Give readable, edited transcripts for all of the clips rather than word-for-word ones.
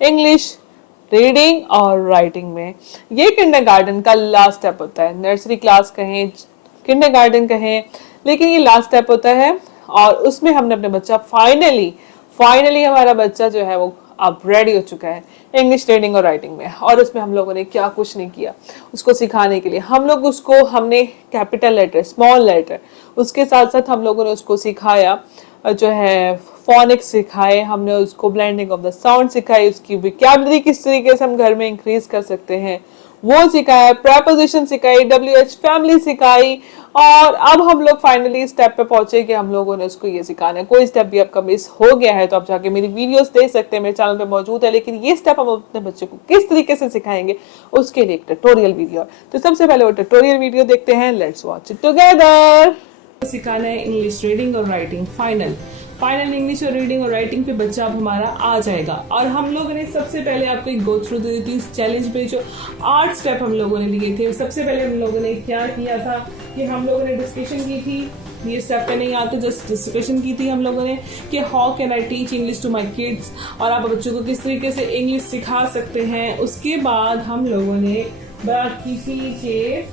English reading और writing में। ये किंडरगार्टन का लास्ट स्टेप होता है, नर्सरी क्लास कहें, किंडरगार्टन कहें, लेकिन ये लास्ट स्टेप होता है। और उसमें हमने अपने बच्चा फाइनली हमारा बच्चा जो है वो अब रेडी हो चुका है इंग्लिश रीडिंग और राइटिंग में। और उसमें हम लोगों ने क्या कुछ नहीं किया उसको सिखाने के लिए। हम लोग उसको हमने कैपिटल लेटर, स्मॉल लेटर, उसके साथ साथ हम लोगों ने उसको सिखाया जो है फोनिक्स सिखाए, हमने उसको ब्लेंडिंग ऑफ द साउंड सिखाई, उसकी विकैबुलरी किस तरीके से हम घर में इंक्रीज कर सकते हैं वो सिखाया, प्रेपोजिशन सिखाई, WH फैमिली सिखाई। और अब हम लोग फाइनली स्टेप पे पहुंचे कि हम लोगों ने उसको ये सिखाना है। कोई स्टेप भी आपका मिस हो गया है तो आप जाके मेरी वीडियोस देख सकते हैं, मेरे चैनल पे मौजूद है। लेकिन ये स्टेप हम अपने बच्चे को किस तरीके से सिखाएंगे उसके लिए एक ट्यूटोरियल वीडियो। तो सबसे पहले वो ट्यूटोरियल वीडियो देखते हैं, लेट्स वॉच इट टुगेदर। सिखाना है इंग्लिश रीडिंग और राइटिंग, फाइनल इंग्लिश और रीडिंग और राइटिंग पे बच्चा अब हमारा आ जाएगा। और हम लोगों ने सबसे पहले आपको एक गो थ्रू दी थी इस चैलेंज पे, जो 8 स्टेप हम लोगों ने लिए थे। सबसे पहले हम लोगों ने क्या किया था कि हम लोगों ने डिस्कशन की थी, ये स्टेप पे नहीं आते, जस्ट डिस्कशन की थी हम लोगों ने कि how can I teach English to my kids, और आप बच्चों को किस तरीके से इंग्लिश सिखा सकते हैं। उसके बाद हम लोगों ने बात की थी कि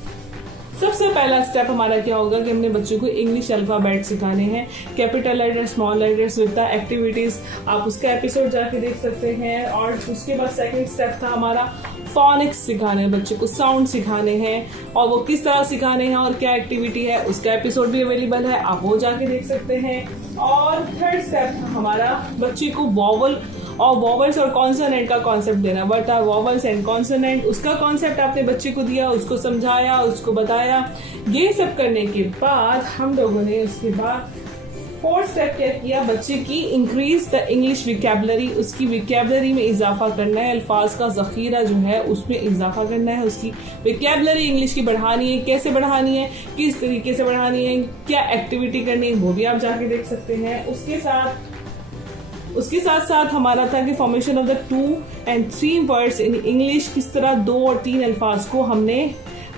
सबसे पहला स्टेप हमारा क्या होगा कि हमने बच्चों को इंग्लिश अल्फाबेट सिखाने हैं, capital letter, small letters with the activities. आप उसका एपिसोड जाके देख सकते हैं। और उसके बाद सेकंड स्टेप था हमारा फोनिक्स सिखाने हैं, बच्चे को साउंड सिखाने हैं, और वो किस तरह सिखाने हैं और क्या एक्टिविटी है उसका एपिसोड भी अवेलेबल है, आप वो जाके देख सकते हैं। और थर्ड स्टेप था हमारा बच्चे को वॉवल्स और कॉन्सोनेंट का कॉन्सेप्ट देना। What are vowels and consonant, उसका कॉन्सेप्ट आपने बच्चे को दिया, उसको समझाया, उसको बताया। ये सब करने के बाद हम लोगों ने उसके बाद फोर्थ स्टेप क्या किया, बच्चे की इंक्रीज द इंग्लिश विकैबुलरी, उसकी विकैबुलरी में इजाफा करना है, अल्फाज का जखीरा जो है उसमें इजाफा करना है, उसकी विकैबुलरी इंग्लिश की बढ़ानी है। कैसे बढ़ानी है, किस तरीके से बढ़ानी है, क्या एक्टिविटी करनी है, वो भी आप जाके देख सकते हैं। उसके साथ साथ हमारा था कि formation of the 2 and 3 words in English, किस तरह 2 और 3 अल्फाज को हमने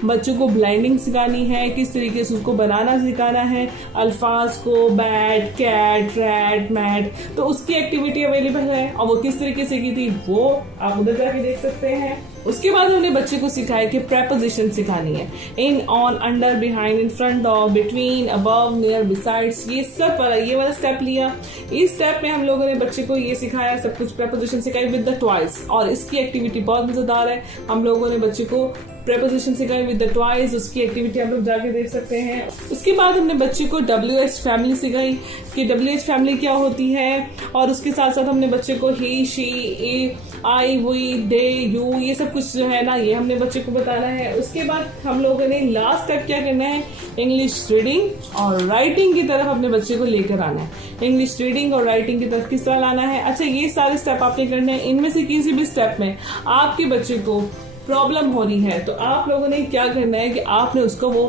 बच्चों को ब्लाइंडिंग सिखानी है, किस तरीके से उसको बनाना सिखाना है, अल्फाज को बैट, कैट, रैट, मैट। तो उसकी एक्टिविटी अवेलेबल है और वो किस तरीके से की थी वो आप उधर जाके देख सकते हैं। उसके बाद हमने बच्चे को सिखाया कि प्रेपोजिशन सिखानी है, in, on, under, behind, in front of, between, above, near, besides, ये सब ये वाला स्टेप लिया। इस स्टेप में हम लोगों ने बच्चे को ये सिखाया, सब कुछ प्रेपोजिशन सिखाई विद द ट्वाइस, और इसकी एक्टिविटी बहुत मजेदार है। हम लोगों ने बच्चे को प्रेपोजिशन सिखाई विद द ट्वाइस, उसकी एक्टिविटी आप लोग जाके देख सकते हैं। उसके बाद हमने बच्चे को WH फैमिली सिखाई कि WH फैमिली क्या होती है, और उसके साथ साथ हमने बच्चे को he, she, I, we, they, you, ये सब कुछ जो है ना ये हमने बच्चे को बताना है। उसके बाद हम लोगों ने लास्ट स्टेप क्या करना है, इंग्लिश रीडिंग और राइटिंग की तरफ अपने बच्चे को लेकर आना है। इंग्लिश रीडिंग और राइटिंग की तरफ किस तरह लाना है। अच्छा, ये सारे स्टेप आपने करने हैं। इनमें से किसी भी स्टेप में आपके बच्चे को प्रॉब्लम हो रही है तो आप लोगों ने क्या करना है कि आपने उसको वो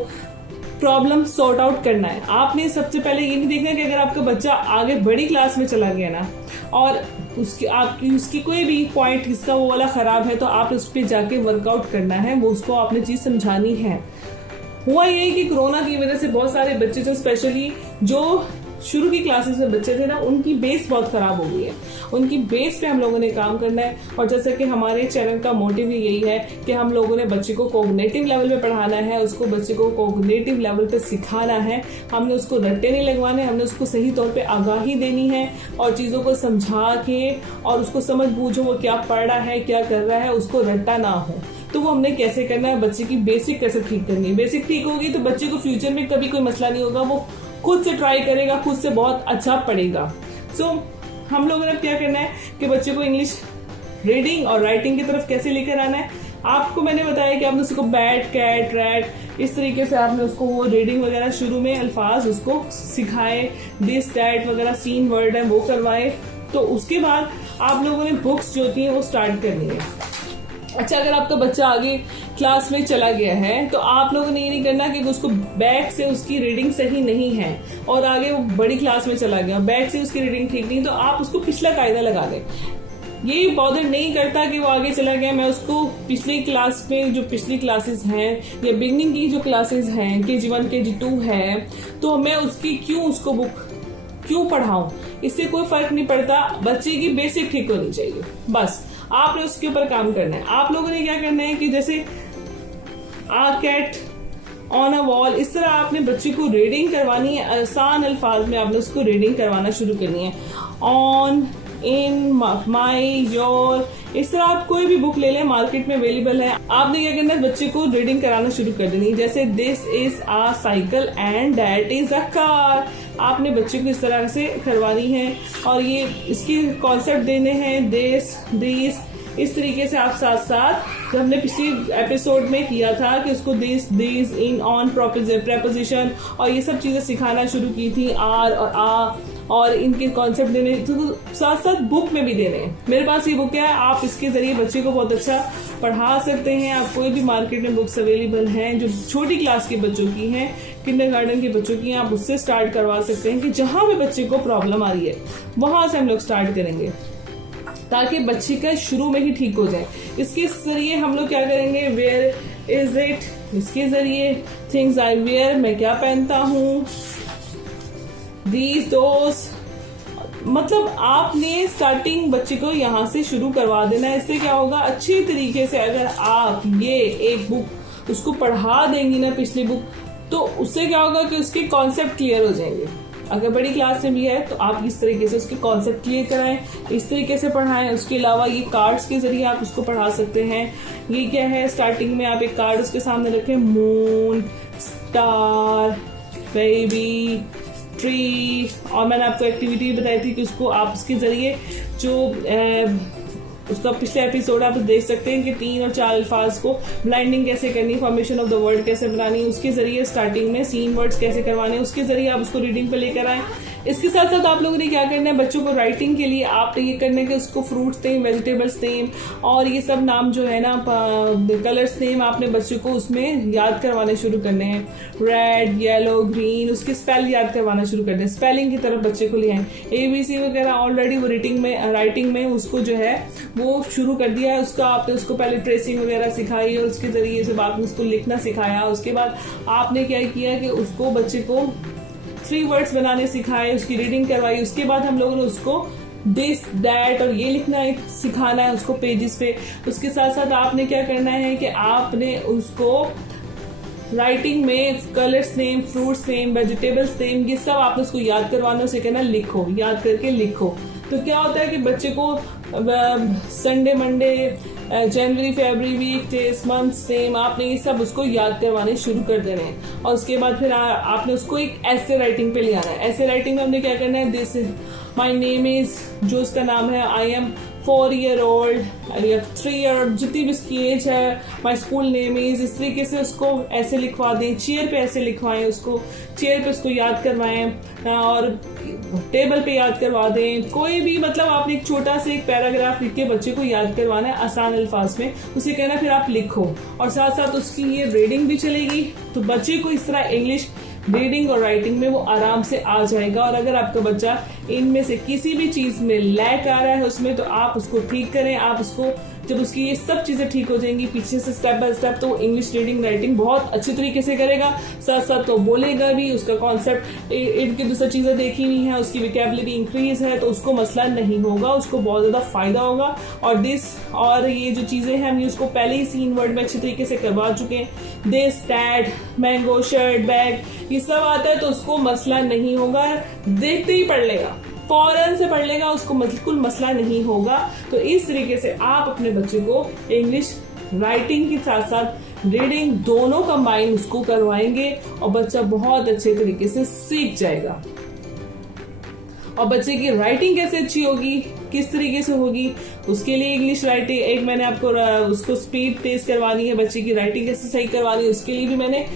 प्रॉब्लम सॉर्ट आउट करना है। आपने सबसे पहले ये नहीं देखना कि अगर आपका बच्चा आगे बड़ी क्लास में चला गया ना और उसकी कोई भी पॉइंट इसका वो वाला खराब है तो आपने उस पर जाके वर्कआउट करना है, वो उसको आपने चीज समझानी है। हुआ ये कि कोरोना की वजह से बहुत सारे बच्चे जो स्पेशली जो शुरू की क्लासेस में बच्चे थे ना, उनकी बेस बहुत खराब हो गई है। उनकी बेस पे हम लोगों ने काम करना है। और जैसे कि हमारे चैनल का मोटिव ही यही है कि हम लोगों ने बच्चे को कोग्निटिव लेवल पे पढ़ाना है, उसको बच्चे को कोग्निटिव लेवल पे सिखाना है। हमने उसको रट्टे नहीं लगवाने, हमने उसको सही तौर पे आगाही देनी है और चीज़ों को समझा के और उसको समझ बूझो वो क्या पढ़ रहा है, क्या कर रहा है, उसको रट्टा ना हो। तो वो हमने कैसे करना है, बच्चे की बेसिक कैसे ठीक करनी है। बेसिक ठीक होगी तो बच्चे को फ्यूचर में कभी कोई मसला नहीं होगा, वो खुद से ट्राई करेगा, खुद से बहुत अच्छा पढ़ेगा। सो हम लोगों ने क्या करना है कि बच्चे को इंग्लिश रीडिंग और राइटिंग की तरफ कैसे लेकर आना है। आपको मैंने बताया कि आपने उसको बैट, कैट, रैट, इस तरीके से आपने उसको वो रीडिंग वगैरह शुरू में अल्फाज उसको सिखाए, दिस, दैट वगैरह सीन वर्ड है वो करवाए। तो उसके बाद आप लोगों ने बुक्स जो होती हैं वो स्टार्ट करनी है। अच्छा, अगर आपका बच्चा आगे क्लास में चला गया है तो आप लोगों ने ये नहीं करना कि उसको बैक से उसकी रीडिंग सही नहीं है और आगे वो बड़ी क्लास में चला गया, बैक से उसकी रीडिंग ठीक नहीं, तो आप उसको पिछला कायदा लगा दें। ये बॉदर नहीं करता कि वो आगे चला गया, मैं उसको पिछली क्लास में जो पिछली क्लासेस हैं या बिगनिंग की जो क्लासेस हैं KG1 KG2 है, तो मैं उसकी उसको बुक क्यों पढ़ाऊं, इससे कोई फर्क नहीं पड़ता। बच्चे की बेसिक ठीक होनी चाहिए बस। आपने उसके ऊपर काम करना है। आप लोगों ने क्या करना है कि जैसे आ कैट ऑन अ वॉल, इस तरह आपने बच्चे को रीडिंग करवानी है, आसान अल्फाज में आपने उसको रीडिंग करवाना शुरू करनी है। ऑन, इन, माई, योर, इस तरह आप कोई भी बुक ले लें, मार्केट में अवेलेबल है। आपने क्या करना है, बच्चे को रीडिंग कराना शुरू कर देनी है। जैसे this is a cycle and that is a car, आपने बच्चे को इस तरह से करवानी है और ये इसके कॉन्सेप्ट देने हैं, दिस, दिस, इस तरीके से आप साथ साथ हमने पिछली एपिसोड में किया था कि उसको this, this, in, on, preposition और ये सब चीजें सिखाना शुरू की थी, आर और आ, और इनके कॉन्सेप्ट देने तो साथ साथ बुक में भी देने हैं। मेरे पास ये बुक है, आप इसके जरिए बच्चे को बहुत अच्छा पढ़ा सकते हैं। आप कोई भी मार्केट में बुक्स अवेलेबल हैं जो छोटी क्लास के बच्चों की हैं, किंडरगार्टन के बच्चों की हैं, आप उससे स्टार्ट करवा सकते हैं कि जहां भी बच्चे को प्रॉब्लम आ रही है वहां से हम लोग स्टार्ट करेंगे ताकि बच्चे का शुरू में ही ठीक हो जाए। इसके जरिए हम लोग क्या करेंगे, वेयर इज इट, इसके जरिए थिंग्स आई वेयर, मैं क्या पहनता हूँ, दीज, दोस, मतलब आपने स्टार्टिंग बच्चे को यहाँ से शुरू करवा देना है। इससे क्या होगा, अच्छी तरीके से अगर आप ये एक बुक उसको पढ़ा देंगी ना, पिछली बुक, तो उससे क्या होगा कि उसके कॉन्सेप्ट क्लियर हो जाएंगे। अगर बड़ी क्लास में भी है तो आप इस तरीके से उसके कॉन्सेप्ट क्लियर कराएं, इस तरीके से पढ़ाएं। उसके अलावा ये कार्ड्स के जरिए आप उसको पढ़ा सकते हैं। ये क्या है, स्टार्टिंग में आप एक कार्ड उसके सामने रखें, मून, स्टार, बेबी, ट्री, और मैंने आपको एक्टिविटी बताई थी कि उसको आप उसके जरिए जो उसका पिछले एपिसोड आप देख सकते हैं कि 3 और 4 अल्फाज को ब्लाइंडिंग कैसे करनी, फॉर्मेशन ऑफ द वर्ड कैसे बनानी, उसके जरिए स्टार्टिंग में सीन वर्ड्स कैसे करवाने, उसके जरिए आप उसको रीडिंग पे लेकर आए। इसके साथ साथ आप लोगों ने क्या करना है, बच्चों को राइटिंग के लिए आपने ये करना है कि उसको फ्रूट्स नेम, वेजिटेबल्स नेम और ये सब नाम जो है ना, कलर्स नेम आपने बच्चों को उसमें याद करवाने शुरू करने हैं। रेड, येलो, ग्रीन, उसके स्पेल याद करवाना शुरू करते हैं। स्पेलिंग की तरफ बच्चे को ले आए। ABC वगैरह ऑलरेडी वो राइटिंग में उसको जो है वो शुरू कर दिया है। उसका आपने उसको पहले ट्रेसिंग वगैरह सिखाई और उसके जरिए से आपने उसको लिखना सिखाया। उसके बाद आपने क्या किया कि उसको बच्चे को 3 वर्ड्स बनाने सिखाए, उसकी रीडिंग करवाई। उसके बाद हम लोगों ने उसको दिस, दैट और ये लिखना है, सिखाना है उसको पेजेस पे। उसके साथ साथ आपने क्या करना है कि आपने उसको राइटिंग में colours name, fruits name, vegetables name, ये सब आपने उसको याद करवाना, उसे कहना लिखो, याद करके लिखो। तो क्या होता है कि बच्चे को संडे, मंडे, जनवरी, फरवरी, वीक डेज, मंथ्स नेम, आपने ये सब उसको याद करवाने शुरू कर देने हैं। और उसके बाद फिर आपने उसको एक ऐसे राइटिंग पे ले आना है। ऐसे राइटिंग में हमने क्या करना है, this is my name is, जो उसका नाम है, I am 4 year old, 3 year, जितनी भी उसकी एज है, माई स्कूल नेम इज, इस तरीके से उसको ऐसे लिखवा दें। चेयर पे ऐसे लिखवाएं, उसको चेयर पे उसको याद करवाएं और टेबल पे याद करवा दें। कोई भी मतलब आपने एक छोटा सा एक पैराग्राफ लिख के बच्चे को याद करवाना है आसान अल्फाज में। उसे कहना फिर आप लिखो और साथ साथ उसकी ये रीडिंग भी चलेगी। तो बच्चे को इस तरह इंग्लिश रीडिंग और राइटिंग में वो आराम से आ जाएगा। और अगर आपका बच्चा इनमें से किसी भी चीज में लैक आ रहा है उसमें, तो आप उसको ठीक करें। आप उसको जब उसकी ये सब चीजें ठीक हो जाएंगी पीछे से स्टेप बाय स्टेप, तो इंग्लिश रीडिंग राइटिंग बहुत अच्छी तरीके से करेगा। साथ साथ तो बोलेगा भी, उसका कॉन्सेप्ट इनकी दूसरी चीजें देखी हुई है, उसकी विकेबुलरी इंक्रीज है, तो उसको मसला नहीं होगा, उसको बहुत ज्यादा फायदा होगा। और दिस और ये जो चीजें हैं हम उसको पहले ही सीन वर्ड में अच्छी तरीके से करवा चुके हैं। This, that, mango, shirt, bag, ये सब आता है तो उसको मसला नहीं होगा, देखते ही पढ़ लेगा, फौरन से पढ़ लेगा, उसको बिल्कुल मसला नहीं होगा। तो इस तरीके से आप अपने बच्चे को इंग्लिश राइटिंग के साथ साथ रीडिंग दोनों कंबाइन उसको करवाएंगे और बच्चा बहुत अच्छे तरीके से सीख जाएगा। और बच्चे की राइटिंग कैसे अच्छी होगी, किस तरीके से होगी, उसके लिए इंग्लिश राइटिंग एक मैंने आपको उसको स्पीड तेज करवानी है, बच्चे की राइटिंग कैसे सही करवानी है, उसके लिए भी मैंने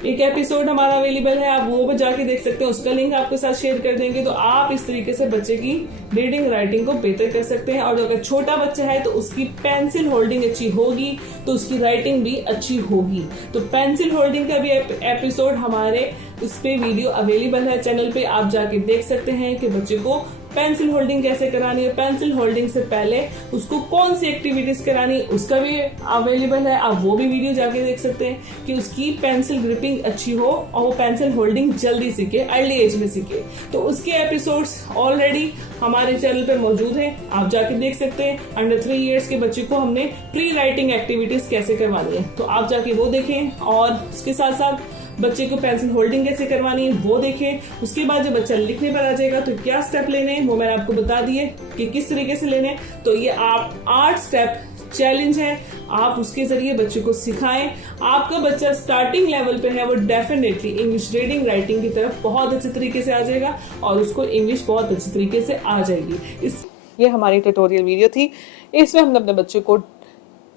एक एपिसोड हमारा अवेलेबल है, आप वो भी जाके देख सकते हैं। उसका लिंक आपके साथ शेयर कर देंगे। तो आप इस तरीके से बच्चे की रीडिंग राइटिंग को बेहतर कर सकते हैं। और अगर छोटा बच्चा है तो उसकी पेंसिल होल्डिंग अच्छी होगी तो उसकी राइटिंग भी अच्छी होगी। तो पेंसिल होल्डिंग का भी एपिसोड हमारे उस पे वीडियो अवेलेबल है चैनल पे, आप जाके देख सकते हैं कि बच्चे को पेंसिल होल्डिंग कैसे करानी है, पेंसिल होल्डिंग से पहले उसको कौन सी एक्टिविटीज करानी है उसका भी अवेलेबल है। आप वो भी वीडियो जाके देख सकते हैं कि उसकी पेंसिल ग्रिपिंग अच्छी हो और वो पेंसिल होल्डिंग जल्दी सीखे, अर्ली एज में सीखे। तो उसके एपिसोड्स ऑलरेडी हमारे चैनल पे मौजूद हैं, आप जाके देख सकते हैं। अंडर 3 इयर्स के बच्चे को हमने प्री राइटिंग एक्टिविटीज कैसे करवानी है, तो आप जाके वो देखें। और उसके साथ साथ बच्चे को पेंसिल होल्डिंग कैसे करवानी है वो देखें। उसके बाद जब बच्चा लिखने पर आ जाएगा तो क्या स्टेप लेने हैं वो मैंने आपको बता दिए कि किस तरीके से लेने। तो ये आप 8 स्टेप चैलेंज है, आप उसके जरिए बच्चे को सिखाएं। आपका बच्चा स्टार्टिंग लेवल पे है, वो डेफिनेटली इंग्लिश रीडिंग राइटिंग की तरफ बहुत अच्छे तरीके से आ जाएगा और उसको इंग्लिश बहुत अच्छे तरीके से आ जाएगी। ये हमारी ट्यूटोरियल वीडियो थी, इसमें हमने अपने बच्चे को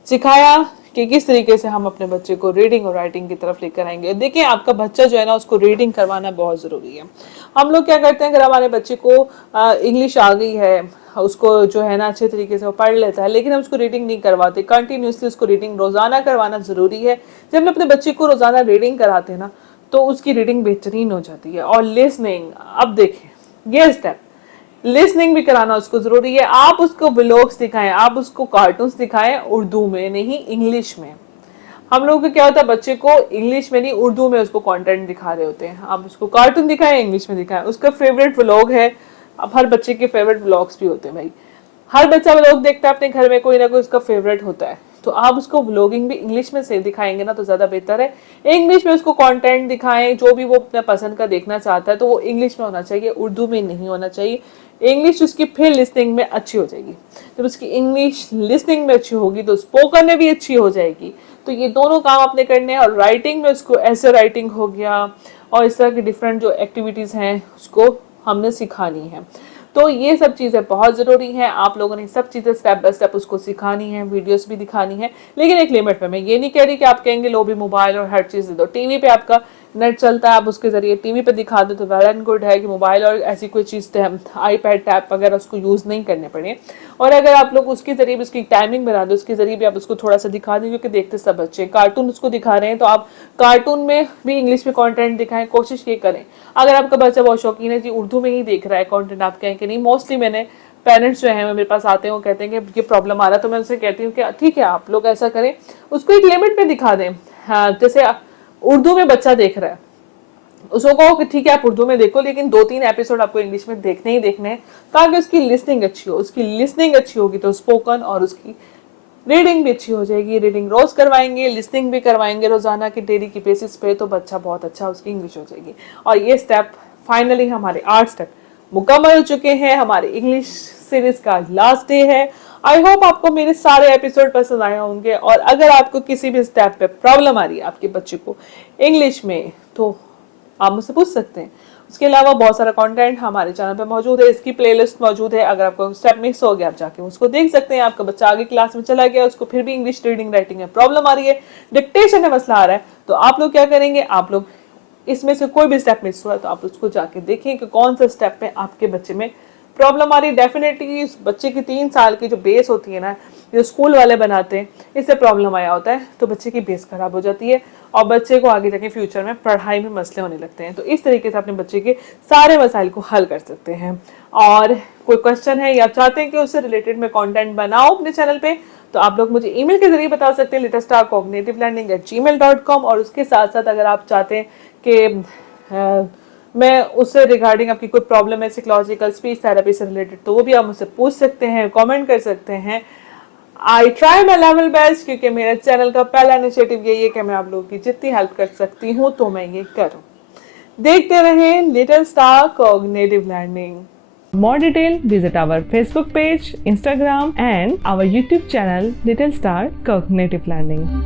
सिखाया कि किस तरीके से हम अपने बच्चे को रीडिंग और राइटिंग की तरफ लेकर आएंगे। देखिए, आपका बच्चा जो है ना, उसको रीडिंग करवाना बहुत ज़रूरी है। हम लोग क्या करते हैं, अगर हमारे बच्चे को इंग्लिश आ गई है, उसको जो है ना अच्छे तरीके से वो पढ़ लेता है, लेकिन हम उसको रीडिंग नहीं करवाते। कंटिन्यूसली उसको रीडिंग रोज़ाना करवाना ज़रूरी है। जब हम अपने बच्चे को रोज़ाना रीडिंग कराते हैं ना, तो उसकी रीडिंग बेहतरीन हो जाती है। और लिसनिंग, अब देखें ये स्टेप, लिसनिंग भी कराना उसको जरूरी है। आप उसको व्लॉग्स दिखाएं, आप उसको कार्टून्स दिखाएं, उर्दू में नहीं, इंग्लिश में। हम लोगों को क्या होता है, बच्चे को इंग्लिश में नहीं उर्दू में उसको कंटेंट दिखा रहे होते हैं। आप उसको कार्टून दिखाएं, इंग्लिश में दिखाएं। उसका फेवरेट व्लॉग है, अब हर बच्चे के फेवरेट व्लॉग्स भी होते हैं भाई, हर बच्चा व्लॉग देखता है अपने घर में, कोई ना कोई उसका फेवरेट होता है। तो आप उसको व्लॉगिंग भी इंग्लिश में से दिखाएंगे ना तो ज्यादा बेहतर है। इंग्लिश में उसको कंटेंट दिखाएं, जो भी वो अपना पसंद का देखना चाहता है तो वो इंग्लिश में होना चाहिए, उर्दू में नहीं होना चाहिए। इंग्लिश उसकी फिर लिसनिंग में अच्छी हो जाएगी। जब उसकी इंग्लिश लिसनिंग में अच्छी होगी तो स्पोकन में भी अच्छी हो जाएगी। तो ये दोनों काम आपने करने हैं। और राइटिंग में उसको ऐसे राइटिंग हो गया और इस तरह की डिफरेंट जो एक्टिविटीज हैं उसको हमने सिखानी है। तो ये सब चीज़ें बहुत ज़रूरी हैं। आप लोगों ने सब चीज़ें स्टेप बाय स्टेप उसको सिखानी है, वीडियोस भी दिखानी है, लेकिन एक लिमिट में। मैं ये नहीं कह रही कि आप कहेंगे लो भी मोबाइल और हर चीज़ दे दो। टीवी पे आपका नेट चलता है, आप उसके जरिए टीवी पे दिखा दो तो वेल एंड गुड है कि मोबाइल और ऐसी कोई चीज़ आईपैड टैब वगैरह उसको यूज़ नहीं करने पड़े। और अगर आप लोग उसके जरिए भी उसकी टाइमिंग बना दो, उसके जरिए भी आप उसको थोड़ा सा दिखा दें, क्योंकि देखते सब बच्चे कार्टून उसको दिखा रहे हैं, तो आप कार्टून में भी इंग्लिश में कॉन्टेंट दिखाएं, कोशिश ये करें। अगर आपका बच्चा बहुत शौकीन है जी उर्दू में ही देख रहा है कॉन्टेंट, आप कहें कि नहीं, मोस्टली मैंने पेरेंट्स जो हैं मेरे पास आते हैं वो कहते हैं कि ये प्रॉब्लम आ रहा है, तो मैं उनसे कहती हूँ कि ठीक है आप लोग ऐसा करें, उसको एक लिमिट में दिखा दें। हाँ, जैसे उर्दू में बच्चा देख रहा है, उसको कहो कि ठीक है आप उर्दू में देखो, लेकिन 2-3 एपिसोड आपको इंग्लिश में देखने ही देखने हैं, ताकि उसकी लिसनिंग अच्छी हो। उसकी लिसनिंग अच्छी होगी तो स्पोकन और उसकी रीडिंग भी अच्छी हो जाएगी। रीडिंग रोज करवाएंगे, लिसनिंग भी करवाएंगे रोजाना की डेली की बेसिस पे, तो बच्चा बहुत अच्छा उसकी इंग्लिश हो जाएगी। और ये स्टेप फाइनली हमारे 8 स्टेप मुकम्मल हो चुके हैं। हमारे इंग्लिश सीरीज का लास्ट डे है। आई होप आपको मेरे सारे एपिसोड पसंद आए होंगे। और अगर आपको किसी भी स्टेप पे प्रॉब्लम आ रही है आपके बच्चे को इंग्लिश में, तो आप मुझसे पूछ सकते हैं। उसके अलावा बहुत सारा कंटेंट हमारे चैनल पे मौजूद है, इसकी प्लेलिस्ट मौजूद है। अगर आपको स्टेप मिस हो गया आप जाके उसको देख सकते हैं। आपका बच्चा आगे क्लास में चला गया, उसको फिर भी इंग्लिश रीडिंग राइटिंग में प्रॉब्लम आ रही है, डिक्टेशन में मसला आ रहा है, तो आप लोग क्या करेंगे, आप लोग इसमें से कोई भी स्टेप मिस हुआ तो आप उसको जाके देखें कि कौन सा स्टेप पे आपके बच्चे में प्रॉब्लम आ रही है। डेफिनेटली बच्चे की 3 साल की जो बेस होती है ना, जो स्कूल वाले बनाते हैं, इससे प्रॉब्लम आया होता है तो बच्चे की बेस खराब हो जाती है और बच्चे को आगे जाके फ्यूचर में पढ़ाई में मसले होने लगते हैं। तो इस तरीके से अपने बच्चे के सारे मसाइल को हल कर सकते हैं। और कोई क्वेश्चन है या चाहते हैं कि उससे रिलेटेड मैं कंटेंट बनाऊं अपने चैनल पे, तो आप लोग मुझे ईमेल के जरिए बता सकते हैं littlestarcognitivelearning@gmail.com। और उसके साथ साथ अगर आप चाहते हैं कि मैं उससे रिगार्डिंग आपकी कोई प्रॉब्लम है साइकोलॉजिकल स्पीच थेरेपी से रिलेटेड, तो वो भी आप मुझसे पूछ सकते हैं, कमेंट कर सकते हैं। I try my level best, क्योंकि मेरे चैनल का पहला इनिशिएटिव यही है कि मैं आप लोगों की जितनी हेल्प कर सकती हूँ तो मैं ये करूँ। देखते रहें little star cognitive learning. More detail, visit our Facebook page, Instagram and our YouTube channel Little Star Cognitive Learning.